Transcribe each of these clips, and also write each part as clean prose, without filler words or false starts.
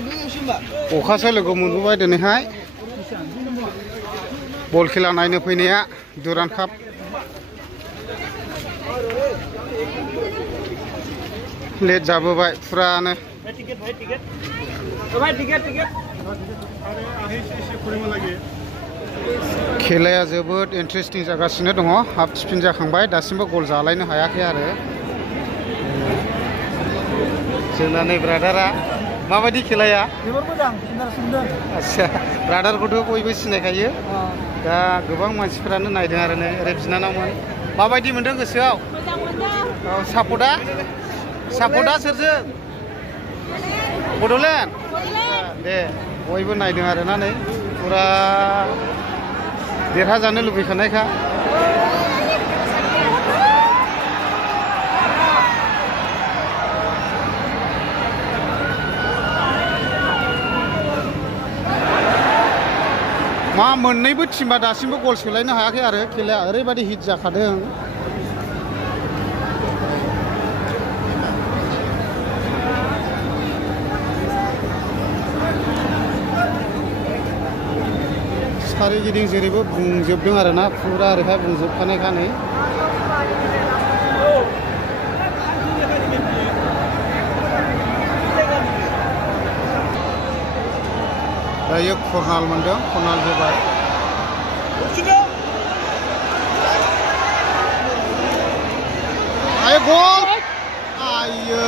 अखासो लोगो मोनबोबाय दिनैहाय बल खेला नायनो फैनाया दुरान्ड काप लेट जाबोबाय फुरानो खेलाया जोबोद इन्टारेस्टिं जागासिनो दङ हाफ स्पिन जाखांबाय दासिमबो गल जालायनो हायाखै आरो जोंना नै ब्रादारा माबायदि खेलाया जोबोद मोजां खोनासंदों आच्छा ब्रादारखौथ' बयबो सिनायखायो दा गोबां मानसिफोरानो नायदों आरो नै ओरै बिनानावमोन माबायदि मोनदों गोसोआव मोजां मोनदों औ सापर्टआ सोरजों बड'लेण्ड दे बयबो नायदों आरोना नै फुरा देरहाजानो लुबैखानायखा मा मोननैबो टिमा दासिमबो गल सोलायनो हायाखै आरो खेलाया ओरैबायदि हिट जाखादों सारिगिदिं जेरैबो बुंजोबदों आरोना फुरा ओरैहाय बुंजोबखानायखा नै दायो कर्नाल मोनदों कर्नाल जोबाय आय गल आयो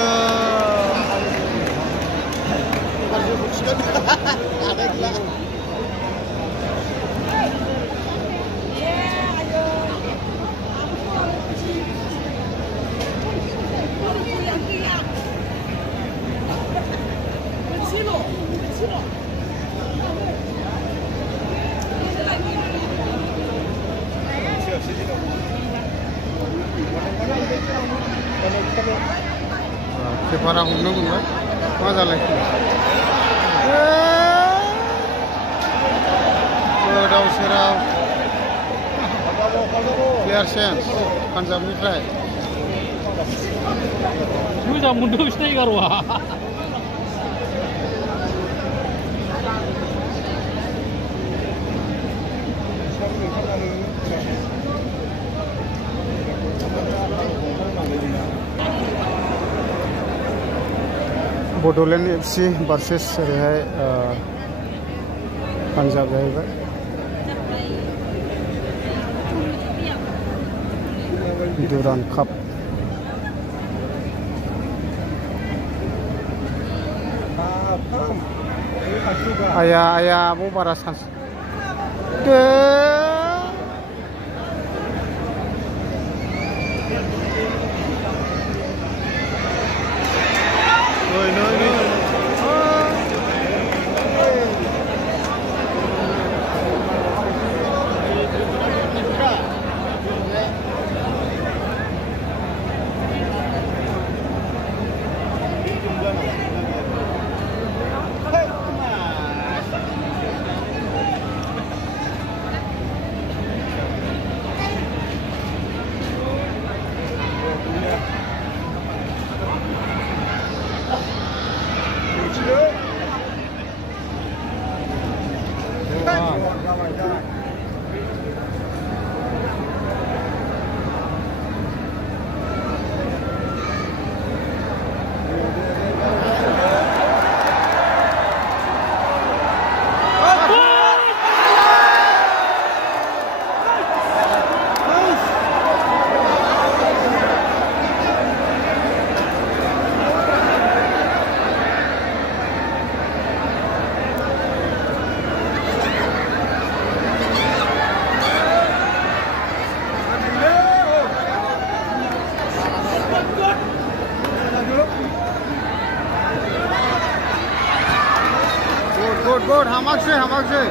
पेपारा हमनो मोनबाय मा जालायखो गोदाव सोराव प्लेयार चेन्ज पान्जाबनिफ्राय मोजां मोनदों सिनाय गारवा बड'लेण्ड एफसि भार्सेस ओरैहाय पान्जाब जाहैबाय दुरान्ड काप आया आब' बारा सान्स गुड हामाखसै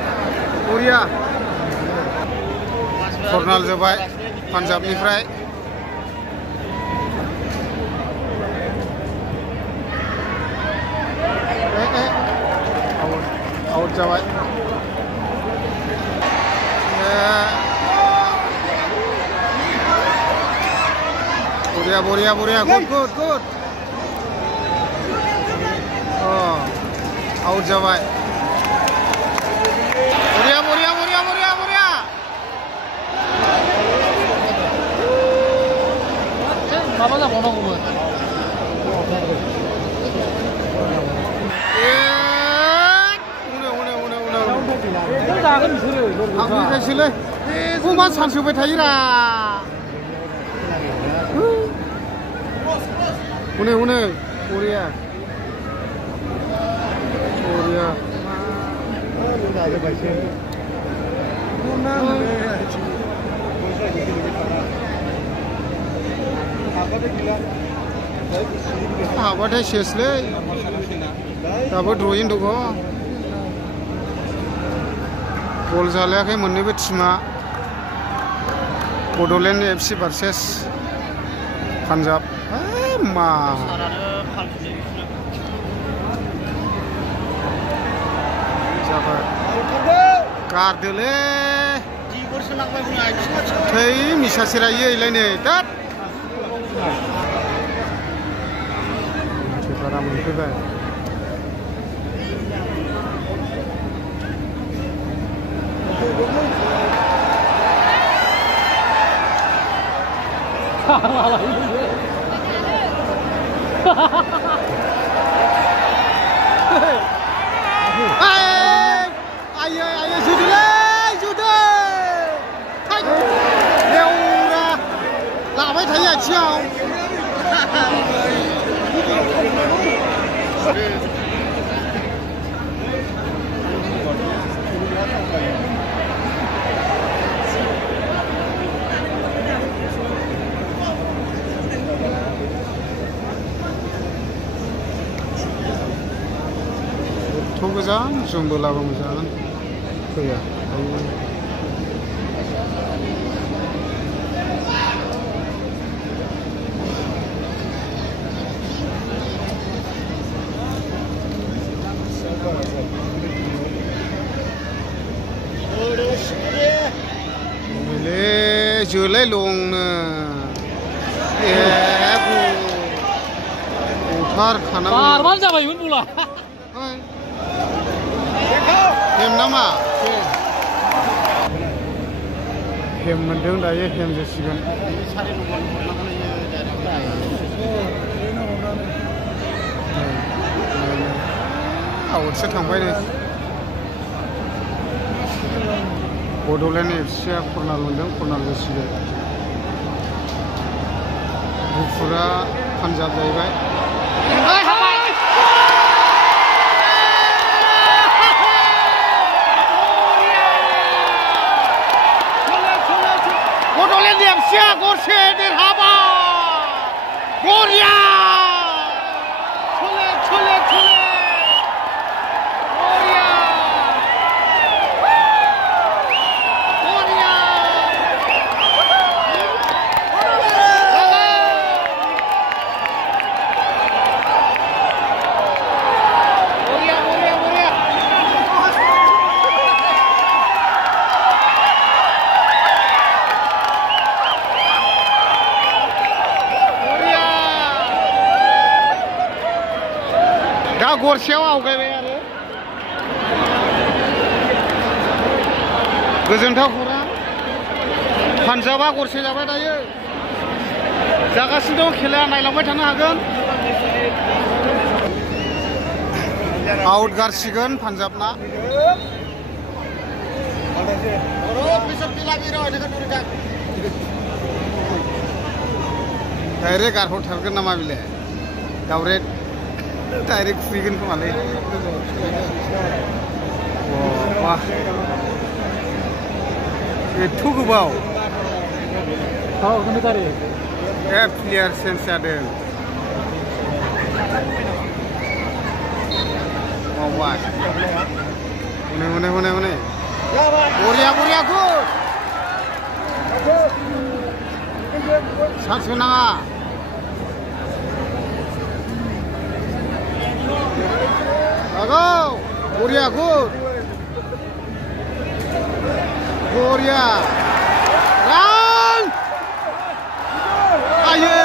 बरिया कर्नाल जोबाय पान्जाबनिफ्राय आउट जाबाय बरिया गुड आउट जाबाय बरिया बरिया बरिया बरिया बरिया माबा जाबावनांगौमोन जागोन बिसोरो आंनिफ्रायसोलै मा सानसोबाय थायोरा हनै हनै बरिया बरिया हाबाथाय सेसलै दाबो ड्रयिं दङ गल जालायाखै मोननैबो टीमा बड'लेण्ड एफसि भार्सेस पान्जाब मा जाबाय गारदोलै थै मिसासिरायो इलायनै दाद बारा मोनफैबाय ayo judo leura laबाय थायो आथिङाव गोजान जोंबो लाबो मोजां फैया जोलाय लंनो उथार खानांगौ बारबानो जाबायमोन बला हेम नामा हेम मोनदों दायो हेम जासिगोन आउटसो थांबाय नै बड'लेण्ड एफसिआ कर्नार मोनदों कर्नार जासिगोन गुफुरा पान्जाब जाहैबाय बड'लेण्ड एफसिआ गरसे देरहाबाय बरिया चले चले चले बरिया बरिया बरिया बरिया बरिया दा गरसेयाव आवगायबाय आरो गोजोनथाव खौरां पान्जाबा गरसे जाबाय दायो जागासिनो दं खेलाया नायलांबाय थानो हागोन आउट गारसिगोन पान्जाबना डाइरेक्ट गारहरथारगोन नामा बिलाय दावरेट डाइरेक्ट खुबैगोन खोमालै वाह एथ' गोबाव प्लेयार चेन्ज जादों मावबाय हनै हनै हनै हनै बरिया बरिया गुड चान्स होनाङा Go! Korea good. Korea. Run! Aye.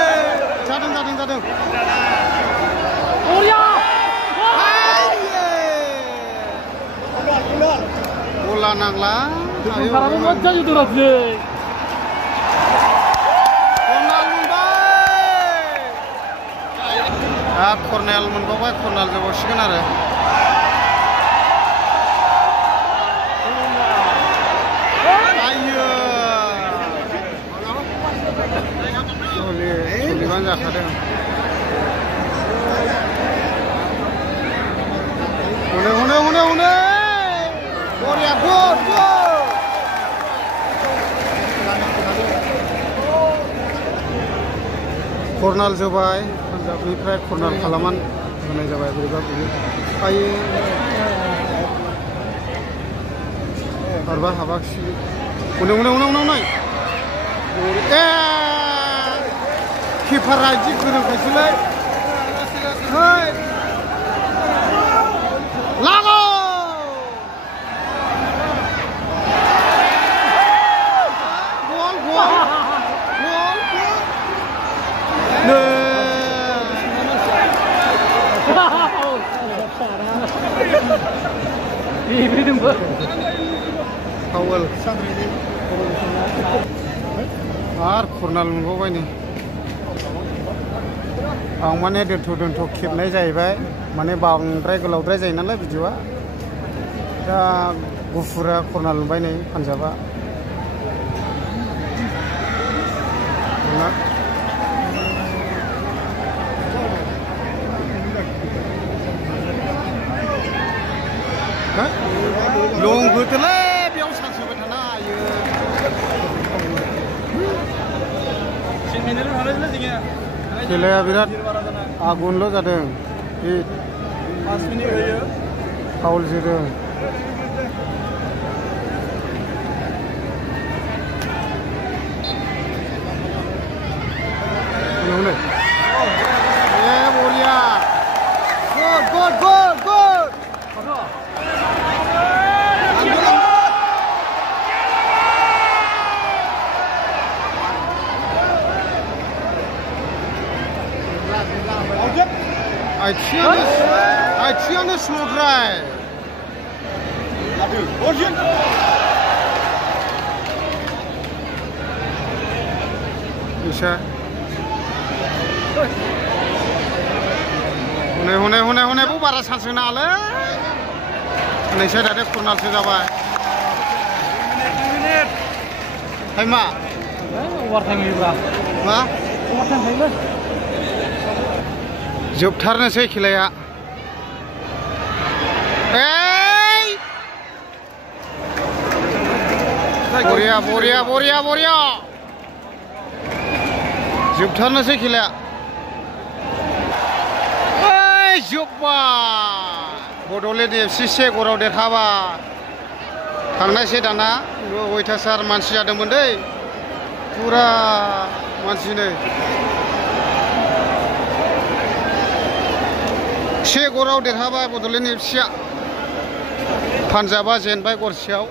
Jadung. Korea. Aye. नांला साराबो मोजां जुदुरासै कर्नाल मोनबाय कर्नेल मोनबावबाय कर्नाल जाबावसिगोन आरो आयो सलिबानो जाखादों हनै बरिया गुड कर्नाल जोबाय पान्जाबनिफ्राय कर्नाल खालामना होनाय जाबाय बोरैबा बोरै आयो बारबा हाबाखिसै उनाव किपारा इदि गोरोंखायसोलै लागौ फाउल आरो कर्नाल मोनबावबाय नै आं माने दोनथ' खेबनाय जाहैबाय माने बांद्राय गोलावद्राय जायो नालाय भिडिअआ दा गुफुरा कर्नाल मोनबाय नै पान्जाबा लं होदोलै बेयाव चान्स होबाय थाना आयो खेलाया बिराद आगुनल' जादों फाउल जोदों बरिया गुड आथिङानो स्ल'द्राय इसा हनै बारा चान्स होनो हालै नोंसोर दादे कर्नालसो जाबाय टाइमा अभारटाइम होयोब्रा मा अभारटाइम थायोलै जोबथारनोसै खेलाया बरिया जोबथारनोसै खेलाया जोब्बाय बड'लेण्ड FC से गराव देरहाबाय थांनायसै दाना अयथासार मानसि जादोंमोन दै फुरा मानसि नै से गराव देरहाबाय बड'लेण्ड FC आ पान्जाबा जेनबाय गरसेयाव